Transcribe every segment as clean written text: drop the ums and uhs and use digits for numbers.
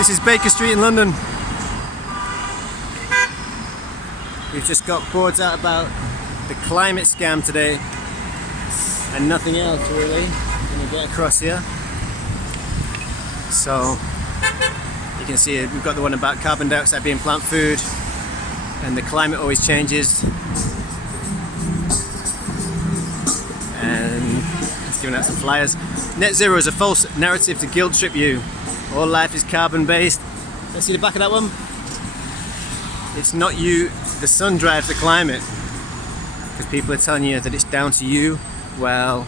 This is Baker Street in London. We've just got boards out about the climate scam today and nothing else really. When we get across here, so you can see we've got the one about carbon dioxide being plant food and the climate always changes, and it's giving out some flyers. Net zero is a false narrative to guilt trip you. All life is carbon based. Let's see the back of that one. It's not you, the sun drives the climate, because people are telling you that it's down to you. Well,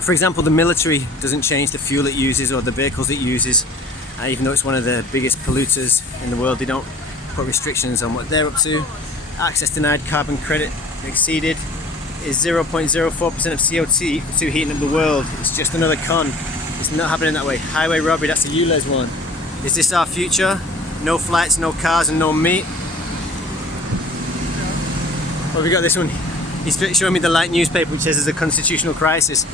for example, the military doesn't change the fuel it uses or the vehicles it uses, even though it's one of the biggest polluters in the world. They don't put restrictions on what they're up to. Access denied, carbon credit exceeded is 0.04% of CO2 heating up the world. It's just another con. It's not happening that way. Highway robbery, that's the ULEZ one. Is this our future? No flights, no cars and no meat. Well, we got this one. He's showing me the Light newspaper, which says there's a constitutional crisis.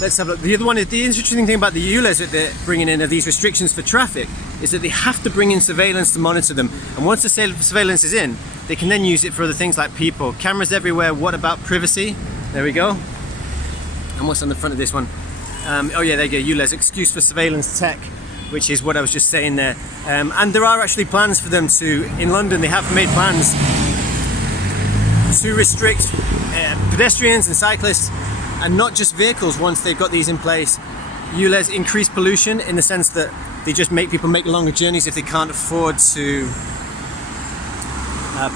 Let's have a look. The other one is, the interesting thing about the ULEZ that they're bringing in of these restrictions for traffic is that they have to bring in surveillance to monitor them. And once the surveillance is in, they can then use it for other things like people. Cameras everywhere. What about privacy? There we go. And what's on the front of this one? Oh yeah, there you go. ULEZ, excuse for surveillance tech, which is what I was just saying there. And there are actually plans for them to, in London, they have made plans to restrict pedestrians and cyclists, and not just vehicles. Once they've got these in place, ULEZ increase pollution in the sense that they just make people make longer journeys if they can't afford to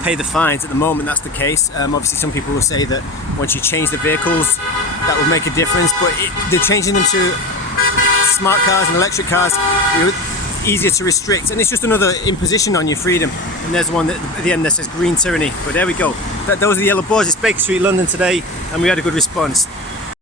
pay the fines. At the moment that's the case. Obviously some people will say that once you change the vehicles that will make a difference, but they're changing them to smart cars and electric cars. Easier to restrict, and it's just another imposition on your freedom. And there's one that, at the end that says green tyranny, but there we go. Those are the yellow boards. It's Baker Street, London today, and we had a good response.